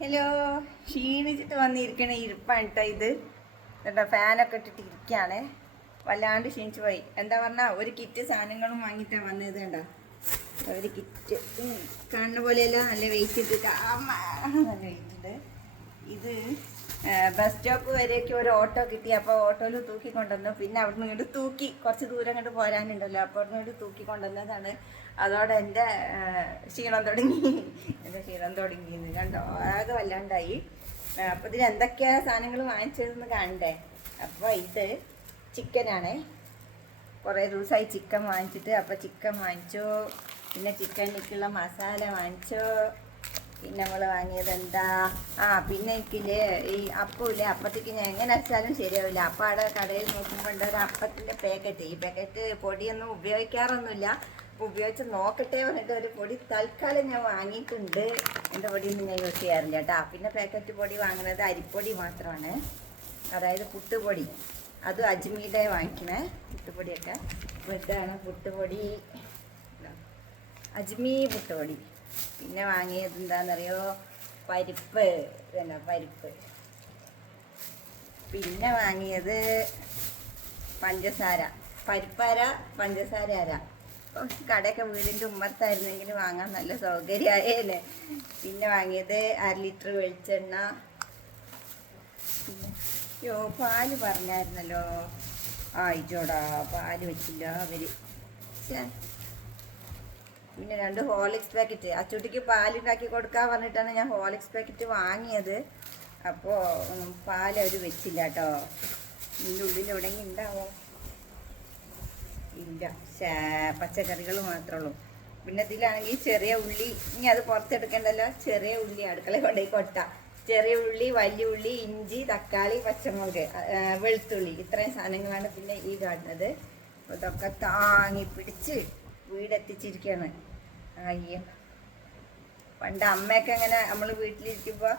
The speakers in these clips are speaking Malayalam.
ഹലോ ക്ഷീണിച്ചിട്ട് വന്നിരിക്കണ ഇരിപ്പാണ് കേട്ടോ ഇത്. കേട്ടോ ഫാനൊക്കെ ഇട്ടിട്ട് ഇരിക്കുകയാണ് വല്ലാണ്ട് ക്ഷീണിച്ചു പോയി. എന്താ പറഞ്ഞാൽ ഒരു കിറ്റ് സാധനങ്ങളും വാങ്ങിയിട്ടാണ് വന്നത് കേട്ടോ ഒരു കിറ്റ്. കാണുന്ന പോലെയല്ല നല്ല വെയിറ്റ് ഇട്ടിട്ട്. അമ്മ നല്ല വെയിറ്റ് ഇത് ബസ് സ്റ്റോപ്പ് വരേക്ക് ഒരു ഓട്ടോ കിട്ടി. അപ്പോൾ ഓട്ടോയിൽ തൂക്കി കൊണ്ടുവന്നു പിന്നെ നിന്ന് ഇങ്ങോട്ട് തൂക്കി കുറച്ച് ദൂരം കണ്ട് പോരാനുണ്ടല്ലോ. അപ്പോൾ അവിടെ ഇങ്ങോട്ട് തൂക്കി കൊണ്ടുവന്നതാണ് അതോടെ എന്റെ ക്ഷീണം തുടങ്ങി. എന്റെ ക്ഷീണം തുടങ്ങി കണ്ടോ? ആകെ വല്ലാണ്ടായി. അപ്പോൾ ഇതിന് എന്തൊക്കെയാണ് സാധനങ്ങൾ വാങ്ങിച്ചതെന്ന് കാണണ്ടേ? അപ്പോൾ ഇത് ചിക്കനാണേ. കുറേ ദിവസമായി ചിക്കൻ വാങ്ങിച്ചിട്ട്. അപ്പോൾ ചിക്കൻ വാങ്ങിച്ചു. പിന്നെ ചിക്കനിലേക്കുള്ള മസാല വാങ്ങിച്ചു. പിന്നെ നമ്മൾ വാങ്ങിയത് എന്താ? ആ പിന്നെ എനിക്കില്ലേ ഈ അപ്പമില്ലേ അപ്പത്തേക്ക് ഞാൻ എങ്ങനെ വെച്ചാലും ശരിയാവില്ല. അപ്പം അവിടെ കടയിൽ നോക്കുമ്പോൾ ഒരു അപ്പത്തിന്റെ പാക്കറ്റ്. ഈ പാക്കറ്റ് പൊടിയൊന്നും ഉപയോഗിക്കാറൊന്നുമില്ല. ഉപയോഗിച്ച് നോക്കട്ടെ പറഞ്ഞിട്ട് ഒരു പൊടി തൽക്കാലം ഞാൻ വാങ്ങിയിട്ടുണ്ട്. എന്റെ പൊടിയൊന്നും ഞാൻ യൂസ് ചെയ്യാറില്ല കേട്ടോ. പിന്നെ പാക്കറ്റ് പൊടി വാങ്ങുന്നത് അരിപ്പൊടി മാത്രമാണ്. അതായത് പുട്ടുപൊടി. അത് അജ്മീടെ വാങ്ങിക്കണേ പുട്ടുപൊടിയൊക്കെ. ഇതാണ് പുട്ടുപൊടി. അജ്മീ പുട്ടുപൊടി. പിന്നെ വാങ്ങിയത് എന്താണെന്നറിയോ പരിപ്പ്. പിന്നെ പരിപ്പ്. പിന്നെ വാങ്ങിയത് പഞ്ചസാര. പരിപ്പര പഞ്ചസാര അര. കടയൊക്കെ വീടിന്റെ ഉമ്മത്തായിരുന്നെങ്കിൽ വാങ്ങാൻ നല്ല സൗകര്യമായേനെ പിന്നെ വാങ്ങിയത് അര ലിറ്റർ വെളിച്ചെണ്ണ. യോ പാൽ പറഞ്ഞായിരുന്നല്ലോ. ആയിച്ചോടാ പാൽ വെച്ചില്ല ശ്ശേ. പിന്നെ രണ്ട് ഹോളിക്സ് പാക്കറ്റ്. അച്ചുട്ടിക്ക് പാലുണ്ടാക്കി കൊടുക്കാൻ പറഞ്ഞിട്ടാണ് ഞാൻ ഹോളിക്സ് പാക്കറ്റ് വാങ്ങിയത്. അപ്പോൾ പാൽ അവർ വെച്ചില്ല കേട്ടോ ഇതിന്റെ ഉള്ളിൽ എവിടെയെങ്കിലും ഉണ്ടാവോ ഇല്ല. പച്ചക്കറികൾ മാത്രമേ ഉള്ളൂ പിന്നെ ഇതിലാണെങ്കിൽ ചെറിയ ഉള്ളി ഇനി അത് പുറത്തെടുക്കേണ്ടല്ലോ? ചെറിയ ഉള്ളി അടുക്കള കൊണ്ടുപോയി കൊട്ട. ചെറിയ ഉള്ളി വലിയ ഉള്ളി ഇഞ്ചി തക്കാളി പച്ചമുളക് വെളുത്തുള്ളി. ഇത്രയും സാധനങ്ങളാണ് പിന്നെ ഈ കാണുന്നത്. അപ്പോൾ ഇതൊക്കെ താങ്ങി പിടിച്ച് വീടെത്തിച്ചിരിക്കുകയാണ് അയ്യോ. പണ്ട് അമ്മയൊക്കെ ഇങ്ങനെ നമ്മൾ വീട്ടിലിരിക്കുമ്പോൾ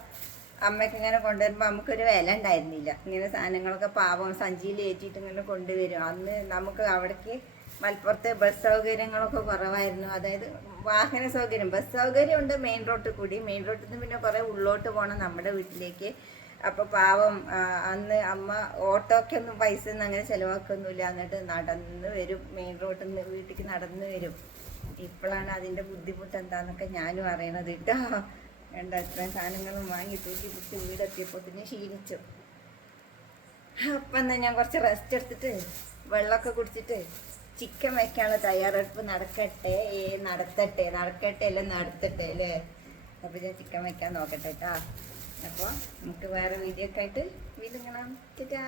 അമ്മയൊക്കെ ഇങ്ങനെ കൊണ്ടുവരുമ്പോൾ നമുക്കൊരു വില ഉണ്ടായിരുന്നില്ല. ഇങ്ങനെ സാധനങ്ങളൊക്കെ പാവം സഞ്ചിയിൽ ഏറ്റിട്ട് ഇങ്ങനെ കൊണ്ടുവരും. അന്ന് നമുക്ക് അവിടേക്ക് മലപ്പുറത്ത് ബസ് സൗകര്യങ്ങളൊക്കെ കുറവായിരുന്നു. അതായത് വാഹന സൗകര്യം. ബസ് സൗകര്യം ഉണ്ട് മെയിൻ റോഡിൽ കൂടി. മെയിൻ റോഡിൽ നിന്ന് പിന്നെ കുറേ ഉള്ളോട്ട് പോകണം നമ്മുടെ വീട്ടിലേക്ക്. അപ്പോൾ പാവം അന്ന് അമ്മ ഓട്ടോക്കൊന്നും പൈസ ഒന്നും അങ്ങനെ ചിലവാക്കൊന്നുമില്ല. എന്നിട്ട് നടന്ന് വരും. മെയിൻ റോഡിൽ നിന്ന് വീട്ടിലേക്ക് നടന്ന് വരും. ഇപ്പോഴാണ് അതിന്റെ ബുദ്ധിമുട്ട് എന്താണെന്നൊക്കെ ഞാനും അറിയണത് കേട്ടോ രണ്ട് അത്രയും സാധനങ്ങളും വാങ്ങി തൂക്കി പിടിച്ച് വീടെത്തിയപ്പോൾ പിന്നെ ക്ഷീണിച്ചു. അപ്പം ഞാൻ കുറച്ച് റെസ്റ്റ് എടുത്തിട്ട് വെള്ളമൊക്കെ കുടിച്ചിട്ട് ചിക്കൻ വയ്ക്കാനുള്ള തയ്യാറെടുപ്പ് നടക്കട്ടെ ഏ നടത്തട്ടെ നടക്കട്ടെ എല്ലാം നടത്തട്ടെ അല്ലേ? അപ്പോൾ ഞാൻ ചിക്കൻ വയ്ക്കാൻ നോക്കട്ടെ കേട്ടോ അപ്പോൾ നമുക്ക് വേറെ വീഡിയോ ഒക്കെ ആയിട്ട് വീണ്ടും കാണാം. ടാ.